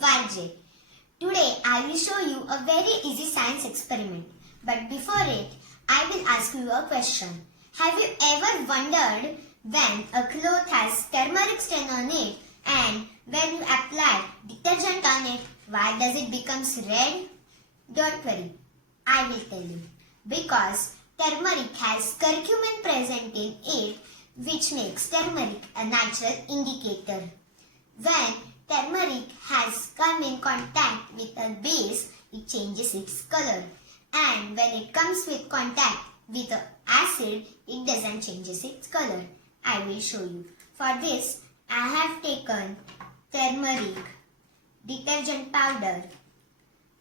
YJ. Today I will show you a very easy science experiment. But before it, I will ask you a question. Have you ever wondered when a cloth has turmeric stain on it and when you apply detergent on it, why does it become red? Don't worry, I will tell you. Because turmeric has curcumin present in it, which makes turmeric a natural indicator. When turmeric has come in contact with a base, it changes its color. And when it comes with contact with an acid, it doesn't change its color. I will show you. For this, I have taken turmeric, detergent powder,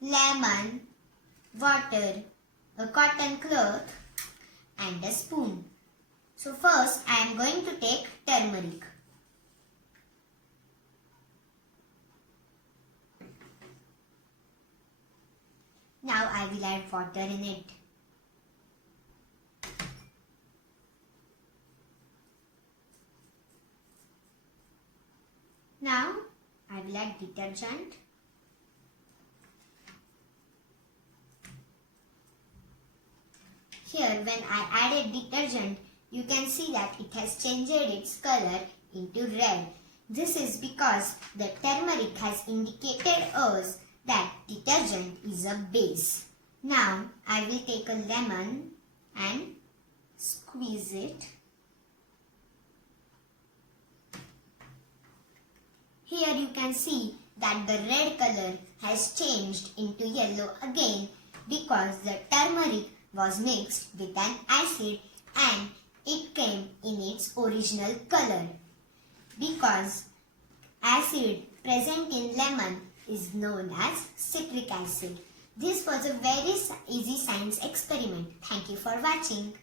lemon, water, a cotton cloth and a spoon. So first I am going to take turmeric. Now I will add water in it. Now I will add detergent. Here when I added detergent, you can see that it has changed its color into red. This is because the turmeric has indicated us that detergent is a base. Now I will take a lemon and squeeze it. Here you can see that the red color has changed into yellow again because the turmeric was mixed with an acid and it came in its original color. Because acid present in lemon is known as citric acid. This was a very easy science experiment. Thank you for watching.